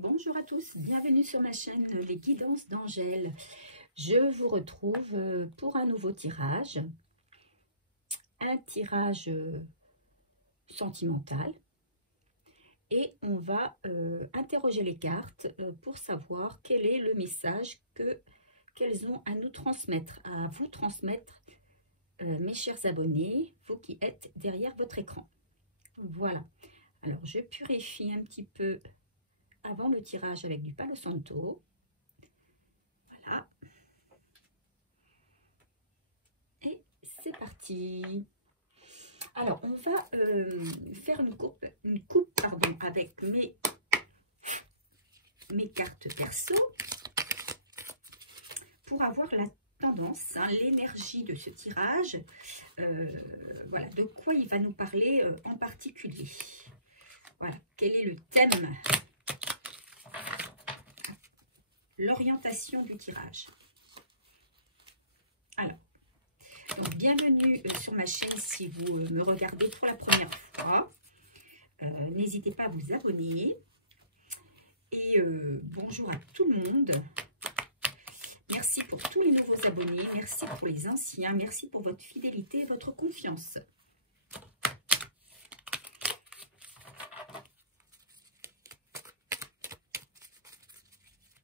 Bonjour à tous, bienvenue sur ma chaîne Les Guidances d'Angèle. Je vous retrouve pour un nouveau tirage, un tirage sentimental. Et on va interroger les cartes pour savoir quel est le message qu'elles ont à nous transmettre, à vous transmettre, mes chers abonnés, vous qui êtes derrière votre écran. Voilà, alors je purifie un petit peu avant le tirage avec du Palo Santo. Voilà. Et c'est parti. Alors, on va faire une coupe pardon, avec mes cartes perso pour avoir la tendance, hein, l'énergie de ce tirage. Voilà, de quoi il va nous parler en particulier. Voilà, quel est le thème, l'orientation du tirage. Alors, donc, bienvenue sur ma chaîne si vous me regardez pour la première fois. N'hésitez pas à vous abonner. Et bonjour à tout le monde. Merci pour tous les nouveaux abonnés. Merci pour les anciens. Merci pour votre fidélité et votre confiance.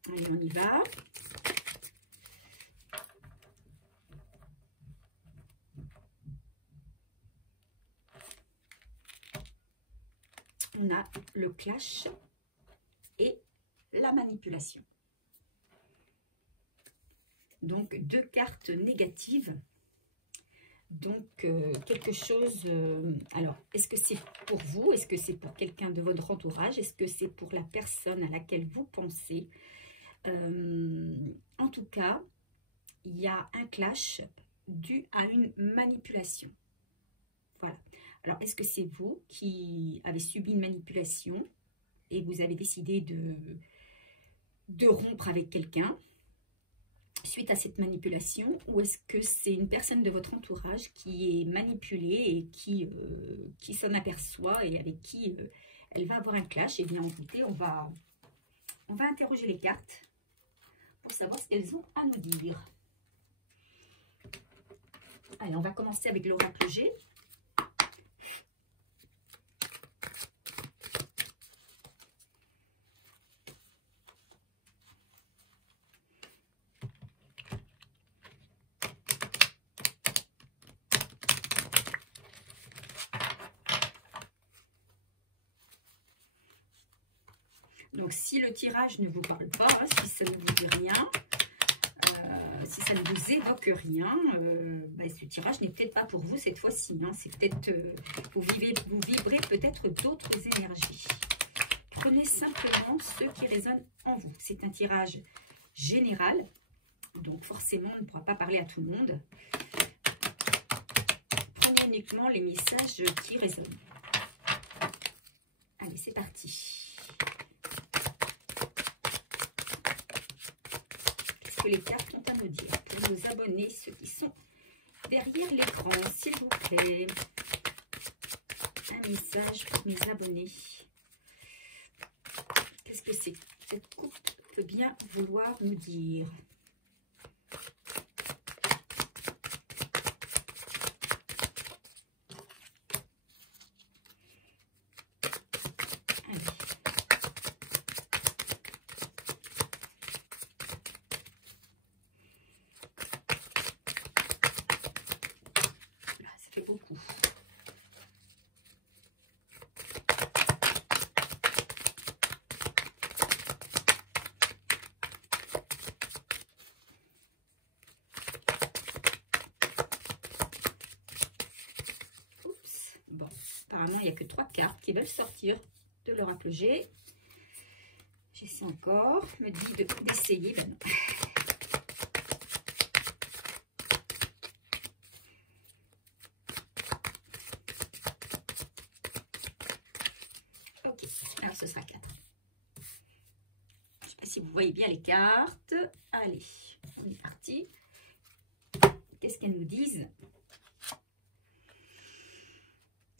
Allez, on y va. On a le clash et la manipulation. Donc, deux cartes négatives. Donc, quelque chose... alors, est-ce que c'est pour vous? Est-ce que c'est pour quelqu'un de votre entourage? Est-ce que c'est pour la personne à laquelle vous pensez? En tout cas, il y a un clash dû à une manipulation. Voilà. Alors, est-ce que c'est vous qui avez subi une manipulation et vous avez décidé de rompre avec quelqu'un suite à cette manipulation, ou est-ce que c'est une personne de votre entourage qui est manipulée et qui s'en aperçoit et avec qui elle va avoir un clash? Eh bien, écoutez, on va interroger les cartes pour savoir ce qu'elles ont à nous dire. Allez, on va commencer avec l'oracle G. Donc, si le tirage ne vous parle pas, hein, si ça ne vous dit rien, si ça ne vous évoque rien, ce tirage n'est peut-être pas pour vous cette fois-ci. Hein, c'est peut-être, vous vibrez peut-être d'autres énergies. Prenez simplement ce qui résonne en vous. C'est un tirage général, donc forcément, on ne pourra pas parler à tout le monde. Prenez uniquement les messages qui résonnent. Allez, c'est parti. Que les cartes ont à nous dire pour nos abonnés, ceux qui sont derrière l'écran, s'il vous plaît. Un message pour mes abonnés. Qu'est-ce que c'est? Cette coupe peut bien vouloir nous dire. Beaucoup. Oups. Bon, apparemment, il n'y a que 3 cartes qui veulent sortir de l'oracle G. J'essaie encore, me dit d'essayer. Ben non. Alors, ce sera 4. Je ne sais pas si vous voyez bien les cartes. Allez, on est parti. Qu'est-ce qu'elles nous disent?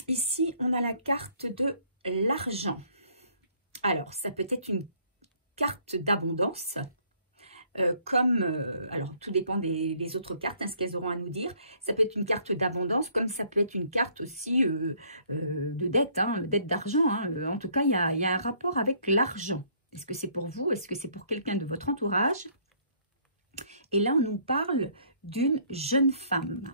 Ici, on a la carte de l'argent. Alors, ça peut être carte d'abondance. Alors tout dépend des autres cartes, hein, ce qu'elles auront à nous dire. Ça peut être une carte d'abondance, comme ça peut être une carte aussi de dette, hein, dette d'argent. Hein. En tout cas, il y a un rapport avec l'argent. Est-ce que c'est pour vous? Est-ce que c'est pour quelqu'un de votre entourage? Et là, on nous parle d'une jeune femme.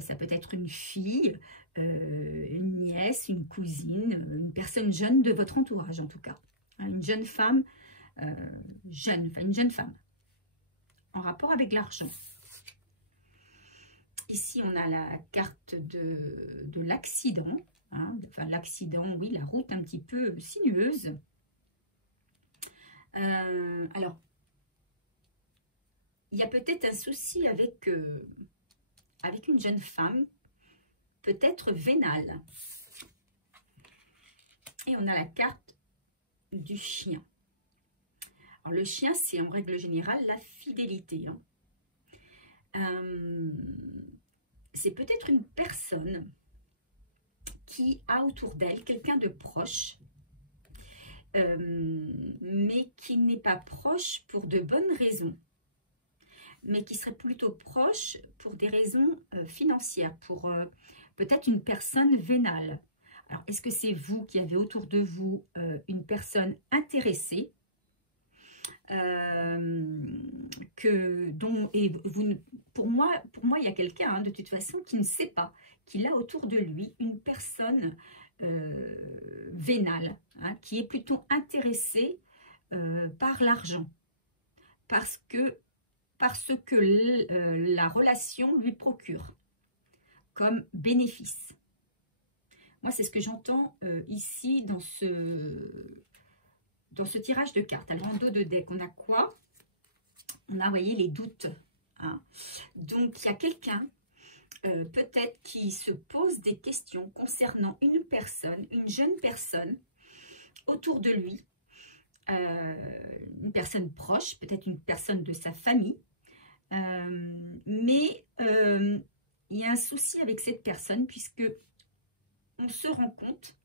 Ça peut être une fille, une nièce, une cousine, une personne jeune de votre entourage en tout cas. Hein, une jeune femme. Une jeune femme en rapport avec l'argent. Ici on a la carte de l'accident, hein, enfin l'accident, oui, la route un petit peu sinueuse. Alors il y a peut-être un souci avec une jeune femme, peut-être vénale. Et on a la carte du chien. Alors, le chien, c'est en règle générale la fidélité. Hein. C'est peut-être une personne qui a autour d'elle quelqu'un de proche, mais qui n'est pas proche pour de bonnes raisons, mais qui serait plutôt proche pour des raisons financières, pour peut-être une personne vénale. Alors, est-ce que c'est vous qui avez autour de vous une personne intéressée, pour moi, il y a quelqu'un, hein, de toute façon, qui ne sait pas qu'il a autour de lui une personne vénale, hein, qui est plutôt intéressée par l'argent, parce que la relation lui procure comme bénéfice. Moi, c'est ce que j'entends ici dans ce tirage de cartes. Alors, en dos de deck, on a quoi? On a, vous voyez, les doutes. Hein. Donc, il y a quelqu'un, peut-être, qui se pose des questions concernant une personne, une jeune personne, autour de lui. Une personne proche, peut-être une personne de sa famille. Mais il y a un souci avec cette personne, puisque on se rend compte...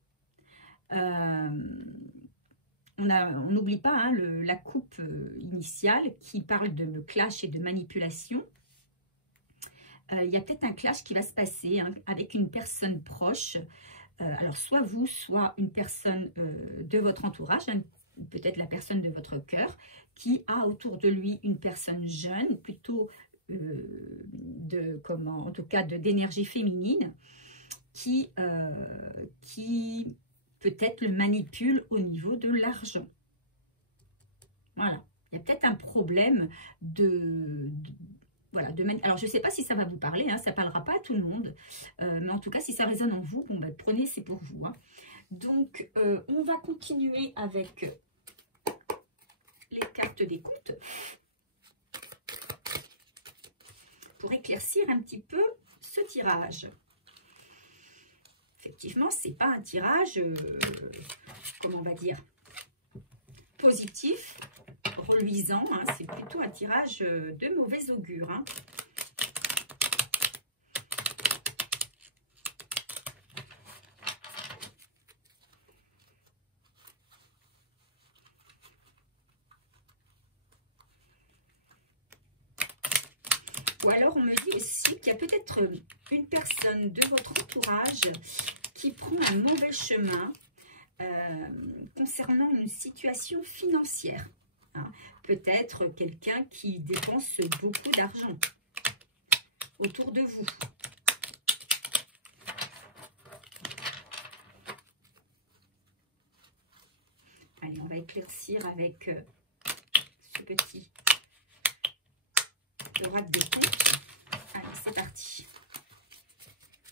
on n'oublie pas, hein, la coupe initiale qui parle de clash et de manipulation. Il y a peut-être un clash qui va se passer, hein, avec une personne proche. Alors, soit vous, soit une personne de votre entourage, hein, peut-être la personne de votre cœur, qui a autour de lui une personne jeune, plutôt en tout cas d'énergie féminine, qui peut-être le manipule au niveau de l'argent. Voilà. Il y a peut-être un problème alors, je ne sais pas si ça va vous parler, hein, ça ne parlera pas à tout le monde. Mais en tout cas, si ça résonne en vous, bon, ben, prenez, c'est pour vous. Hein. Donc, on va continuer avec les cartes d'écoute pour éclaircir un petit peu ce tirage. Effectivement, ce n'est pas un tirage, comment on va dire, positif, reluisant. Hein, c'est plutôt un tirage de mauvais augure. Hein. Ou alors, on me dit aussi qu'il y a peut-être une personne de votre entourage qui prend un mauvais chemin concernant une situation financière. Hein. Peut-être quelqu'un qui dépense beaucoup d'argent autour de vous. Allez, on va éclaircir avec ce petit oracle des comptes. Allez, c'est parti.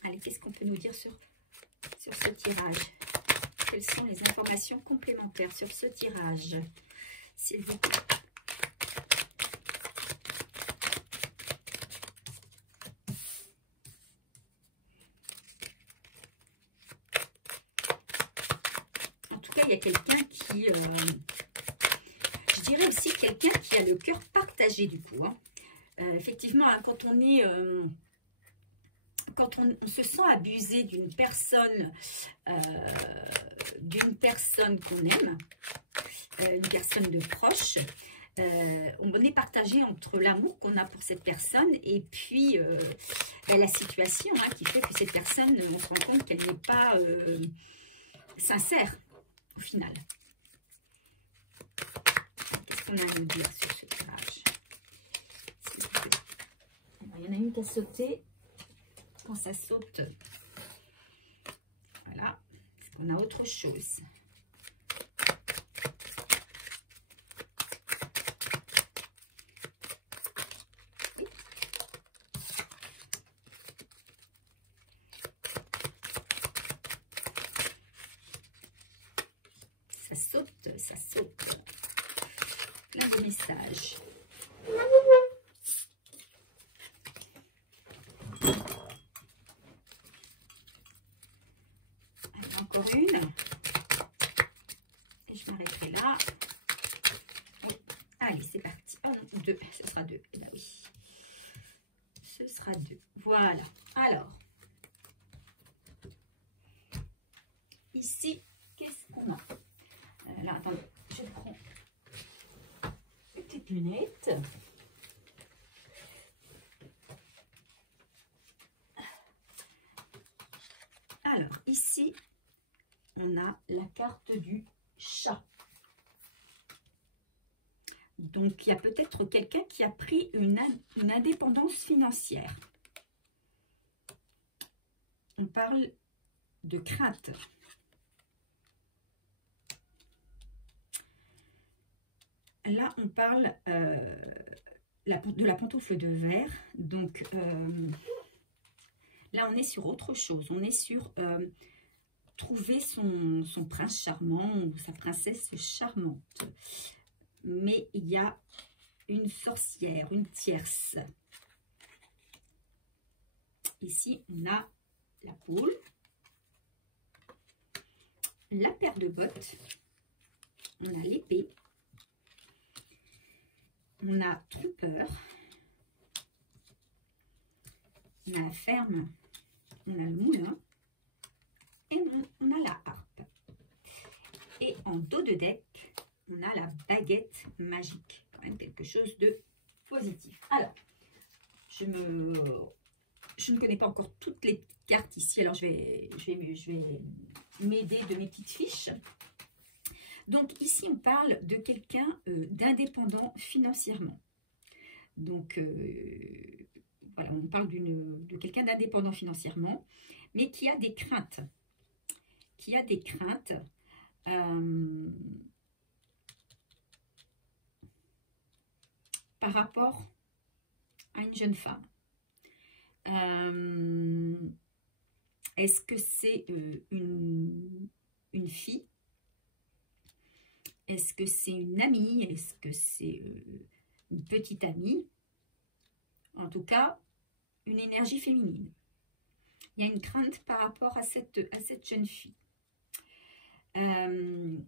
Allez, qu'est-ce qu'on peut nous dire sur ce tirage? Quelles sont les informations complémentaires sur ce tirage, s'il vous plaît? En tout cas, il y a quelqu'un qui... je dirais aussi quelqu'un qui a le cœur partagé, du coup. Hein. Effectivement, hein, quand on est... quand on se sent abusé d'une personne qu'on aime, une personne de proche. On est partagé entre l'amour qu'on a pour cette personne et puis la situation qui fait que cette personne, on se rend compte qu'elle n'est pas sincère au final. Qu'est-ce qu'on a à nous dire sur ce tirage? Il y en a une qui a sauté. Quand ça saute, voilà. Est-ce qu'on a autre chose? Ça saute. Plein de messages. Allez, encore une. Et je m'arrêterai là. Oui. Allez, c'est parti. Oh non, deux. Ce sera deux. Eh bien oui. Ce sera deux. Voilà. Alors. Ici, qu'est-ce qu'on a? Là, attendez, je prends une petite lunette. Alors, ici, on a la carte du chat. Donc, il y a peut-être quelqu'un qui a pris une indépendance financière. On parle de crainte. Là, on parle de la pantoufle de verre. Donc, là, on est sur autre chose. On est sur trouver son prince charmant ou sa princesse charmante. Mais il y a une sorcière, une tierce. Ici, on a la poule, la paire de bottes, on a l'épée. On a trompeur, on a la ferme, on a le moulin et on a la harpe. Et en dos de deck, on a la baguette magique. Quand même quelque chose de positif. Alors, je ne connais pas encore toutes les cartes ici. Alors, je vais m'aider de mes petites fiches. Donc, ici, on parle de quelqu'un d'indépendant financièrement. Donc, voilà, on parle de quelqu'un d'indépendant financièrement, mais qui a des craintes. Qui a des craintes par rapport à une jeune femme. Est-ce que c'est une fille? Est-ce que c'est une amie? Est-ce que c'est une petite amie? En tout cas, une énergie féminine. Il y a une crainte par rapport à cette jeune fille. Il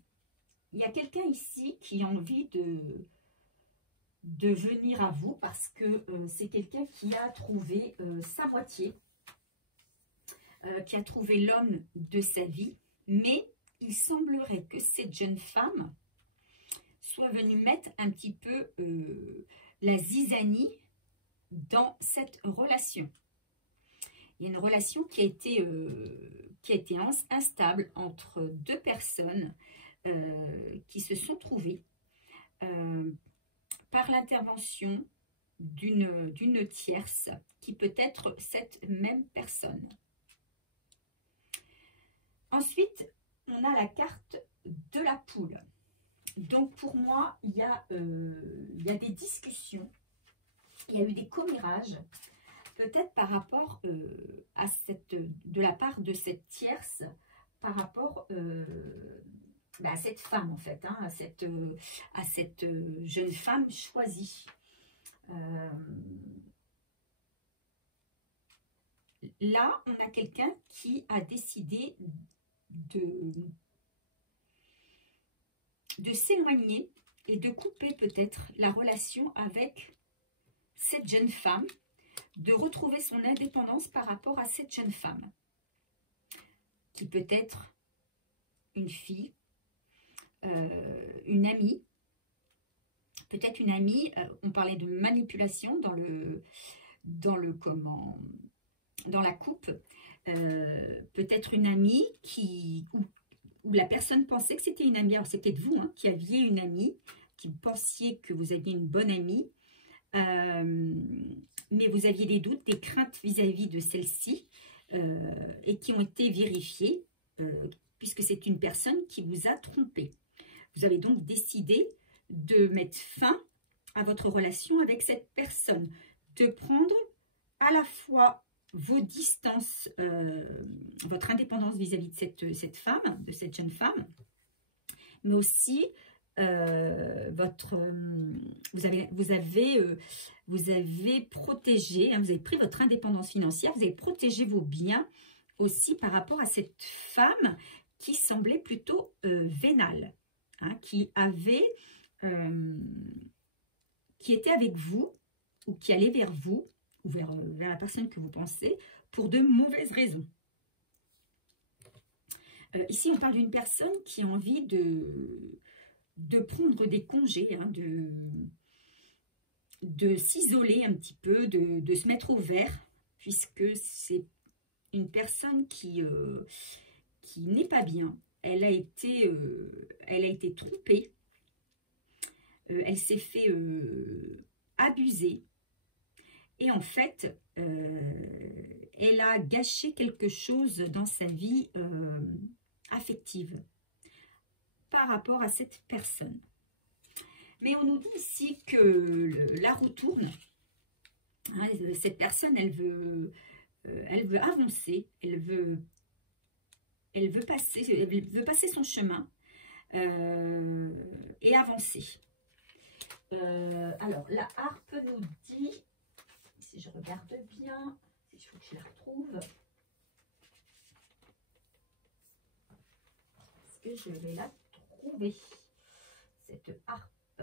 y a quelqu'un ici qui a envie de venir à vous parce que c'est quelqu'un qui a trouvé sa moitié, qui a trouvé l'homme de sa vie, mais il semblerait que cette jeune femme soit venue mettre un petit peu la zizanie dans cette relation. Il y a une relation qui a été instable entre deux personnes qui se sont trouvées par l'intervention d'une tierce qui peut être cette même personne. Ensuite, on a la carte de la poule. Donc, pour moi, il y a des discussions, il y a eu des commérages, peut-être par rapport de la part de cette tierce, par rapport à cette femme, en fait, à cette jeune femme choisie. Là, on a quelqu'un qui a décidé de s'éloigner et de couper peut-être la relation avec cette jeune femme, de retrouver son indépendance par rapport à cette jeune femme, qui peut être une fille, une amie. Peut-être une amie, on parlait de manipulation dans la coupe. Peut-être une amie où la personne pensait que c'était une amie. Alors c'est peut-être vous hein, qui aviez une amie, qui pensiez que vous aviez une bonne amie, mais vous aviez des doutes, des craintes vis-à-vis de celle-ci, et qui ont été vérifiées, puisque c'est une personne qui vous a trompé. Vous avez donc décidé de mettre fin à votre relation avec cette personne, de prendre à la fois vos distances, votre indépendance vis-à-vis de cette femme, de cette jeune femme, mais aussi vous avez protégé, hein, vous avez pris votre indépendance financière, vous avez protégé vos biens aussi par rapport à cette femme qui semblait plutôt vénale, hein, qui était avec vous ou qui allait vers vous ou vers la personne que vous pensez pour de mauvaises raisons. Ici, on parle d'une personne qui a envie de prendre des congés, hein, de s'isoler un petit peu, de se mettre au vert, puisque c'est une personne qui n'est pas bien. Elle a été trompée, elle s'est fait abuser, et en fait, elle a gâché quelque chose dans sa vie affective par rapport à cette personne. Mais on nous dit ici que la roue tourne. Hein, cette personne, elle veut avancer, elle veut passer son chemin et avancer. Alors, la harpe nous dit, si je regarde bien, il faut que je la retrouve. Est-ce que je vais la trouver, cette harpe?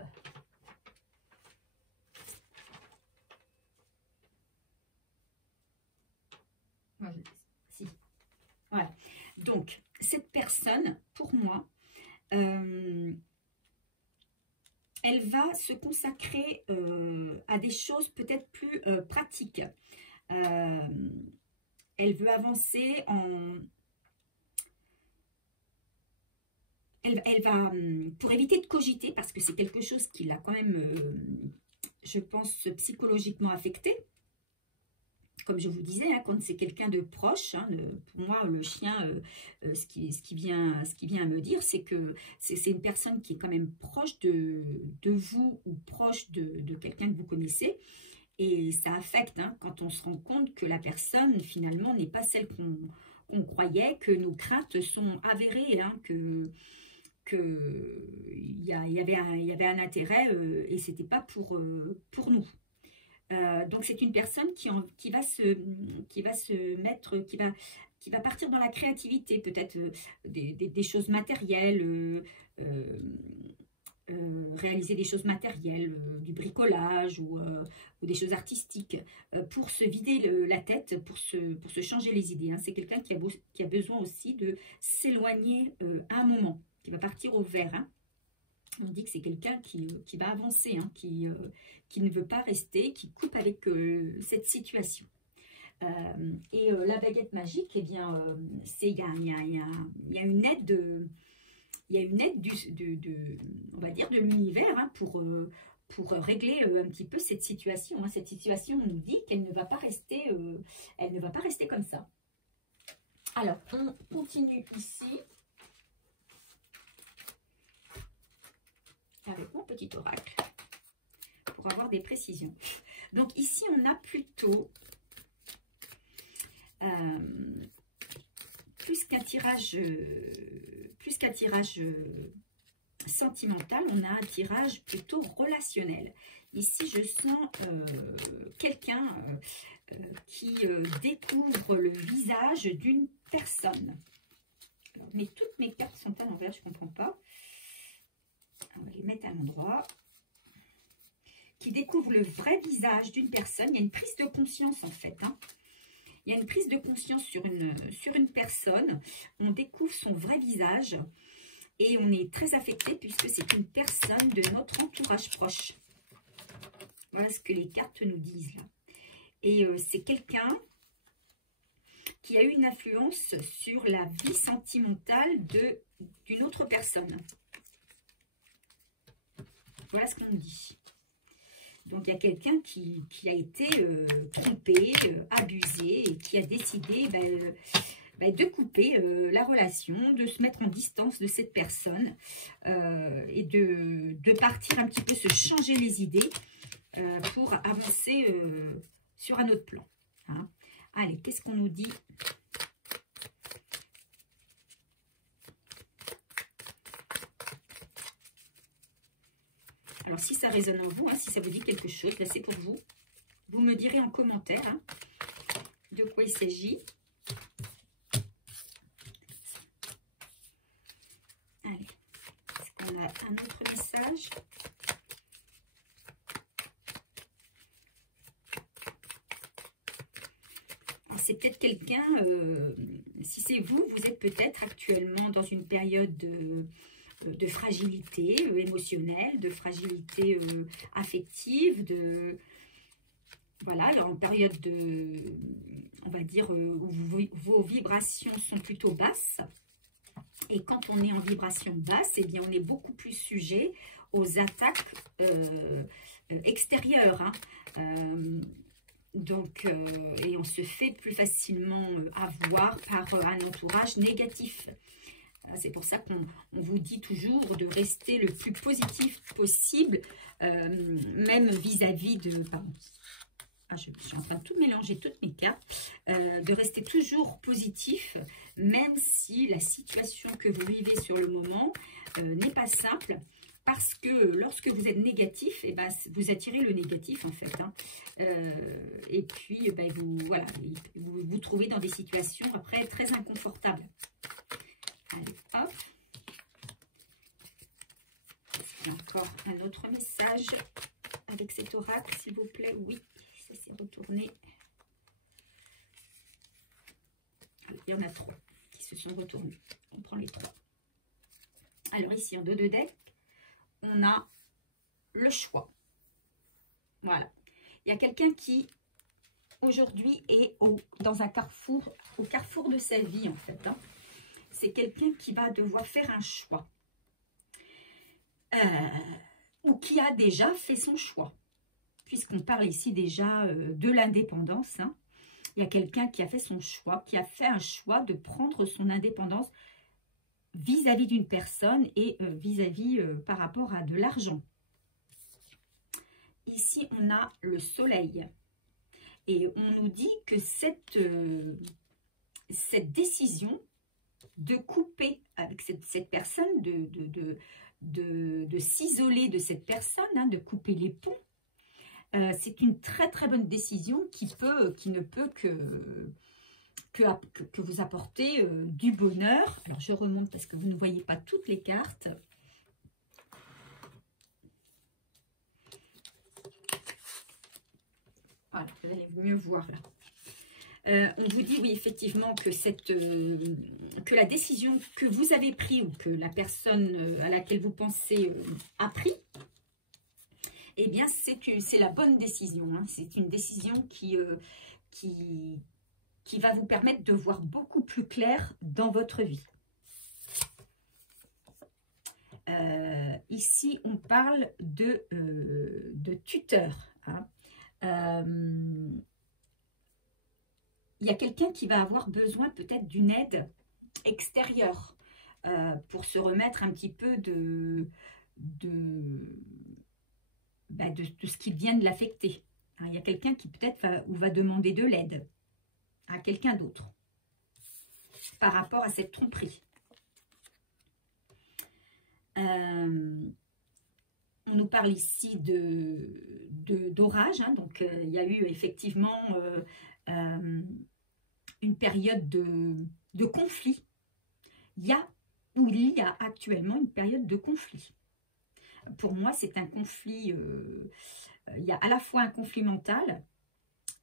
Si. Voilà. Donc, cette personne, pour moi, elle va se consacrer à des choses peut-être plus pratiques. Elle veut avancer Elle va, pour éviter de cogiter, parce que c'est quelque chose qui l'a quand même, je pense, psychologiquement affecté. Comme je vous disais, hein, quand c'est quelqu'un de proche, hein, pour moi, le chien, ce qui vient à me dire, c'est que c'est une personne qui est quand même proche de vous ou proche de quelqu'un que vous connaissez. Et ça affecte, hein, quand on se rend compte que la personne, finalement, n'est pas celle qu'on croyait, que nos craintes sont avérées, hein, il y avait un intérêt et c'était pas pour nous. Donc c'est une personne qui va partir dans la créativité, peut-être des choses matérielles, réaliser des choses matérielles, du bricolage ou des choses artistiques, pour se vider la tête, pour se changer les idées, hein. C'est quelqu'un qui a besoin aussi de s'éloigner à un moment, qui va partir au vert, hein. On dit que c'est quelqu'un qui va avancer, hein, qui ne veut pas rester, qui coupe avec cette situation. Et la baguette magique, eh bien, il y a une aide, on va dire, de l'univers, hein, pour régler un petit peu cette situation. Hein. Cette situation, on nous dit qu'elle ne va pas rester, comme ça. Alors, on continue ici avec mon petit oracle pour avoir des précisions. Donc ici, on a plutôt plus qu'un tirage sentimental, on a un tirage plutôt relationnel. Ici, je sens quelqu'un qui découvre le visage d'une personne. Alors, mais toutes mes cartes sont à l'envers, je ne comprends pas. On va les mettre à l'endroit. Qui découvre le vrai visage d'une personne. Il y a une prise de conscience en fait, hein. Il y a une prise de conscience sur une personne. On découvre son vrai visage. Et on est très affecté puisque c'est une personne de notre entourage proche. Voilà ce que les cartes nous disent là. Et c'est quelqu'un qui a eu une influence sur la vie sentimentale d'une autre personne. Voilà ce qu'on nous dit. Donc, il y a quelqu'un qui a été trompé, abusé et qui a décidé de couper la relation, de se mettre en distance de cette personne et de partir un petit peu, se changer les idées pour avancer sur un autre plan. Hein. Allez, qu'est-ce qu'on nous dit ? Alors, si ça résonne en vous, hein, si ça vous dit quelque chose, là, c'est pour vous. Vous me direz en commentaire hein, de quoi il s'agit. Allez, est-ce qu'on a un autre message ? C'est peut-être quelqu'un, si c'est vous, vous êtes peut-être actuellement dans une période de fragilité émotionnelle, de fragilité affective, voilà, alors en période on va dire, où vos vibrations sont plutôt basses. Et quand on est en vibration basse, eh bien, on est beaucoup plus sujet aux attaques extérieures. Hein. Donc, et on se fait plus facilement avoir par un entourage négatif. C'est pour ça qu'on vous dit toujours de rester le plus positif possible, même vis-à-vis de... Pardon. Ah, je suis en train de tout mélanger, toutes mes cartes. De rester toujours positif, même si la situation que vous vivez sur le moment n'est pas simple. Parce que lorsque vous êtes négatif, eh ben, vous attirez le négatif en fait. Hein. Et puis, voilà, vous vous trouvez dans des situations après très inconfortables. Allez, hop. Est-ce qu'il y a encore un autre message avec cet oracle, s'il vous plaît? Oui, ça s'est retourné. Il y en a 3 qui se sont retournés. On prend les 3. Alors ici, en 2 de deck, on a le choix. Voilà. Il y a quelqu'un qui, aujourd'hui, est dans un carrefour, au carrefour de sa vie, en fait. Hein. C'est quelqu'un qui va devoir faire un choix. Ou qui a déjà fait son choix. Puisqu'on parle ici déjà de l'indépendance. Hein. Il y a quelqu'un qui a fait son choix, qui a fait un choix de prendre son indépendance vis-à-vis d'une personne et vis-à-vis par rapport à de l'argent. Ici, on a le soleil. Et on nous dit que cette décision de couper avec cette personne, de s'isoler de cette personne, hein, de couper les ponts, c'est une très très bonne décision qui ne peut que vous apporter du bonheur. Alors je remonte parce que vous ne voyez pas toutes les cartes. Voilà, vous allez mieux voir là. On vous dit, oui, effectivement, que la décision que vous avez prise ou que la personne à laquelle vous pensez a pris, eh bien, c'est la bonne décision. Hein. C'est une décision qui va vous permettre de voir beaucoup plus clair dans votre vie. Ici, on parle de tuteur. Hein. Il y a quelqu'un qui va avoir besoin peut-être d'une aide extérieure pour se remettre un petit peu de ce qui vient de l'affecter. Hein, il y a quelqu'un qui peut-être va demander de l'aide à quelqu'un d'autre par rapport à cette tromperie. On nous parle ici d'orage. Hein, donc, il y a eu effectivement une période de conflit. Il y a actuellement une période de conflit. Pour moi, c'est un conflit, il y a à la fois un conflit mental,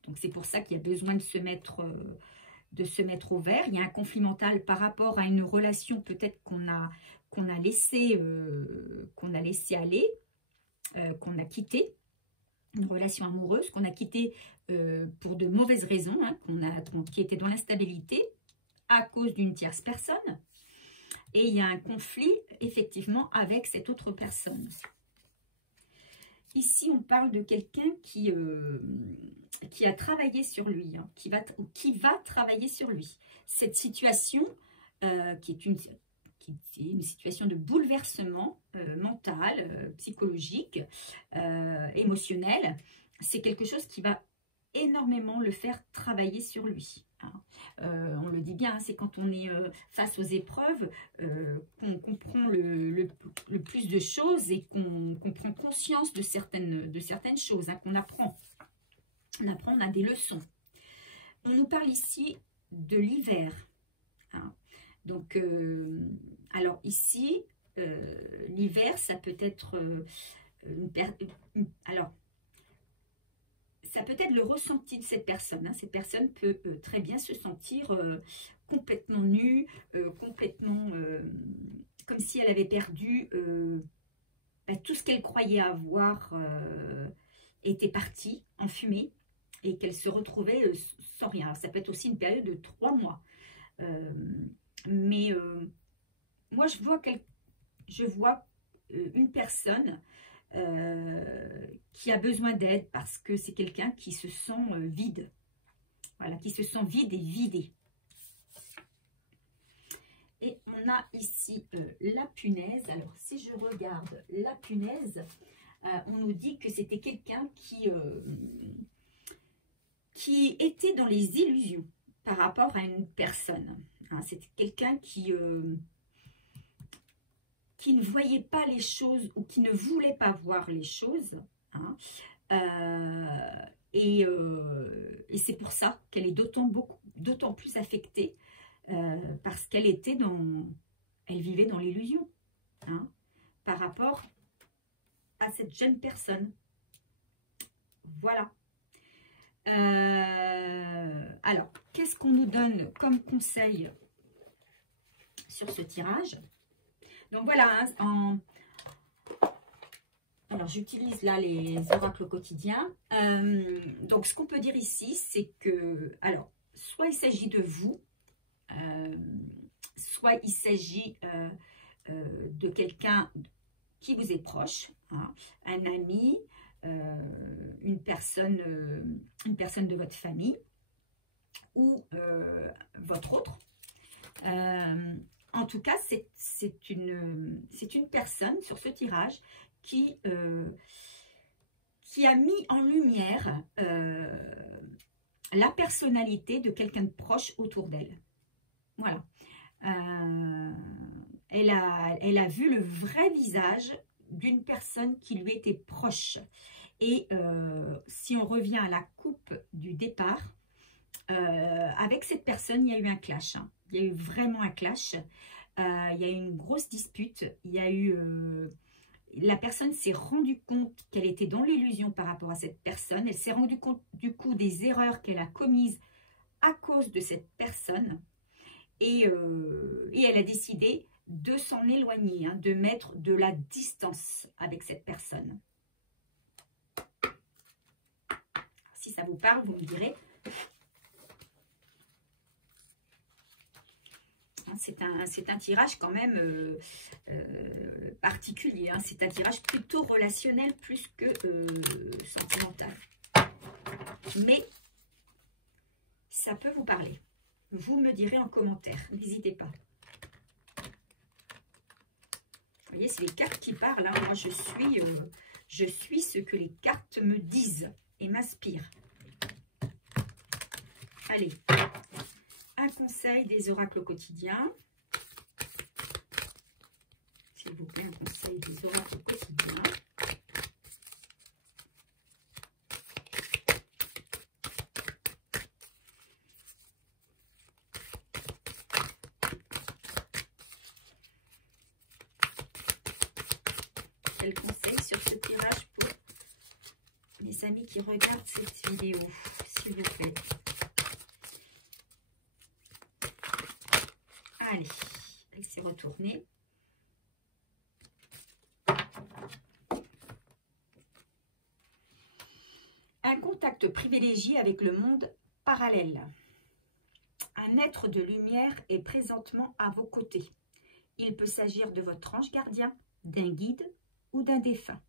donc c'est pour ça qu'il y a besoin de se mettre de se mettre au vert. Il y a un conflit mental par rapport à une relation peut-être qu'on a laissé aller, qu'on a quitté, une relation amoureuse qu'on a quittée pour de mauvaises raisons, hein, qui était dans l'instabilité à cause d'une tierce personne. Et il y a un conflit effectivement avec cette autre personne. Ici, on parle de quelqu'un qui a travaillé sur lui, hein, qui va travailler sur lui. Cette situation, qui est une situation de bouleversement mental, psychologique, émotionnel, c'est quelque chose qui va énormément le faire travailler sur lui. Hein. On le dit bien, hein, c'est quand on est face aux épreuves qu'on comprend le plus de choses et qu'on prend conscience de certaines choses, hein, qu'on apprend. On a des leçons. On nous parle ici de l'hiver. Hein. Donc, alors ici, l'hiver, ça peut être ça peut être le ressenti de cette personne. Hein. Cette personne peut très bien se sentir complètement nue, complètement comme si elle avait perdu tout ce qu'elle croyait avoir était parti en fumée et qu'elle se retrouvait sans rien. Alors, ça peut être aussi une période de 3 mois. Mais moi, je vois une personne qui a besoin d'aide parce que c'est quelqu'un qui se sent vide. Voilà, qui se sent vide et vidé. Et on a ici la punaise. Alors, si je regarde la punaise, on nous dit que c'était quelqu'un qui était dans les illusions par rapport à une personne. Hein, c'était quelqu'un qui ne voyait pas les choses ou qui ne voulait pas voir les choses. Hein, et c'est pour ça qu'elle est d'autant plus affectée parce qu'elle vivait dans l'illusion, hein, par rapport à cette jeune personne. Voilà. Alors, qu'est-ce qu'on nous donne comme conseil sur ce tirage? Donc voilà, hein, alors j'utilise là les oracles quotidiens. Donc ce qu'on peut dire ici, c'est que, alors, soit il s'agit de vous, soit il s'agit de quelqu'un qui vous est proche, hein, un ami, une personne de votre famille ou votre autre. En tout cas, c'est une personne sur ce tirage qui a mis en lumière la personnalité de quelqu'un de proche autour d'elle. Voilà. Elle a vu le vrai visage d'une personne qui lui était proche. Et si on revient à la coupe du départ, avec cette personne, il y a eu un clash. Hein. Il y a eu vraiment un clash. Il y a eu une grosse dispute. Il y a eu... la personne s'est rendue compte qu'elle était dans l'illusion par rapport à cette personne. Elle s'est rendue compte du coup des erreurs qu'elle a commises à cause de cette personne. Et elle a décidé de s'en éloigner, hein, de mettre de la distance avec cette personne. Si ça vous parle, vous me direz. C'est un tirage quand même particulier. Hein. C'est un tirage plutôt relationnel plus que sentimental. Mais ça peut vous parler. Vous me direz en commentaire. N'hésitez pas. Vous voyez, c'est les cartes qui parlent. Hein. Moi, je suis ce que les cartes me disent et m'inspirent. Allez. Un conseil des oracles quotidiens. S'il vous plaît, un conseil des oracles quotidiens. Quel conseil sur ce tirage pour les amis qui regardent cette vidéo, s'il vous plaît? retourner. Un contact privilégié avec le monde parallèle. Un être de lumière est présentement à vos côtés. Il peut s'agir de votre ange gardien, d'un guide ou d'un défunt.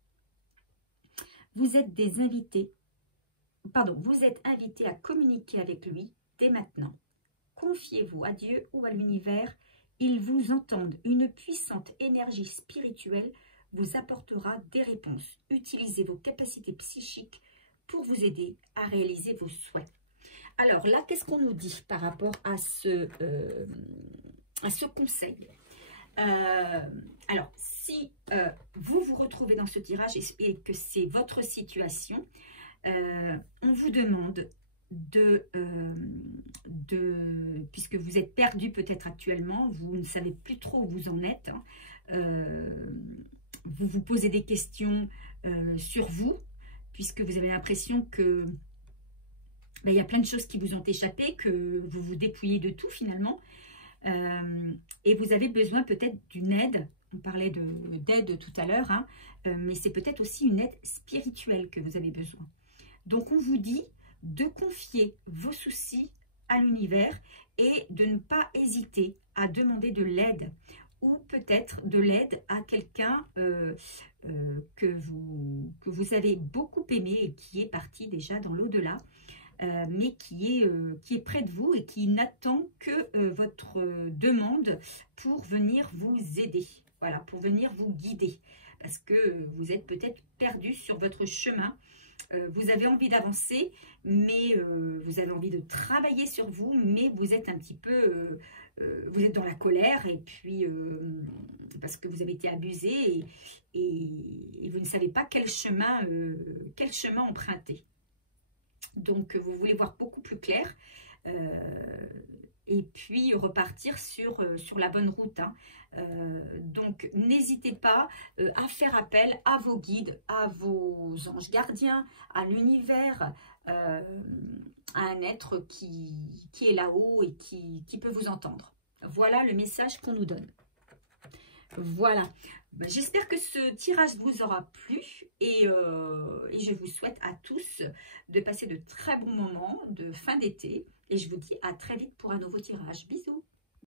Vous êtes invité à communiquer avec lui dès maintenant. Confiez-vous à Dieu ou à l'univers. Ils vous entendent. Une puissante énergie spirituelle vous apportera des réponses. Utilisez vos capacités psychiques pour vous aider à réaliser vos souhaits. Alors là, qu'est-ce qu'on nous dit par rapport à ce conseil? Alors, si vous vous retrouvez dans ce tirage et que c'est votre situation, on vous demande puisque vous êtes perdu peut-être actuellement, vous ne savez plus trop où vous en êtes, vous vous posez des questions sur vous, puisque vous avez l'impression que il y a plein de choses qui vous ont échappé, que vous vous dépouillez de tout finalement, et vous avez besoin peut-être d'une aide. On parlait d'aide tout à l'heure, hein, mais c'est peut-être aussi une aide spirituelle que vous avez besoin. Donc on vous dit de confier vos soucis à l'univers et de ne pas hésiter à demander de l'aide, ou peut-être de l'aide à quelqu'un que vous avez beaucoup aimé et qui est parti déjà dans l'au-delà, mais qui est près de vous et qui n'attend que votre demande pour venir vous aider, voilà, pour venir vous guider, parce que vous êtes peut-être perdu sur votre chemin. Vous avez envie d'avancer, mais vous avez envie de travailler sur vous, mais vous êtes un petit peu, vous êtes dans la colère, et puis parce que vous avez été abusé, et vous ne savez pas quel chemin emprunter. Donc vous voulez voir beaucoup plus clair, et puis repartir sur la bonne route, hein. Donc n'hésitez pas à faire appel à vos guides, à vos anges gardiens, à l'univers, à un être qui est là-haut et qui peut vous entendre. Voilà le message qu'on nous donne. Voilà, j'espère que ce tirage vous aura plu, et je vous souhaite à tous de passer de très bons moments de fin d'été, et je vous dis à très vite pour un nouveau tirage. Bisous.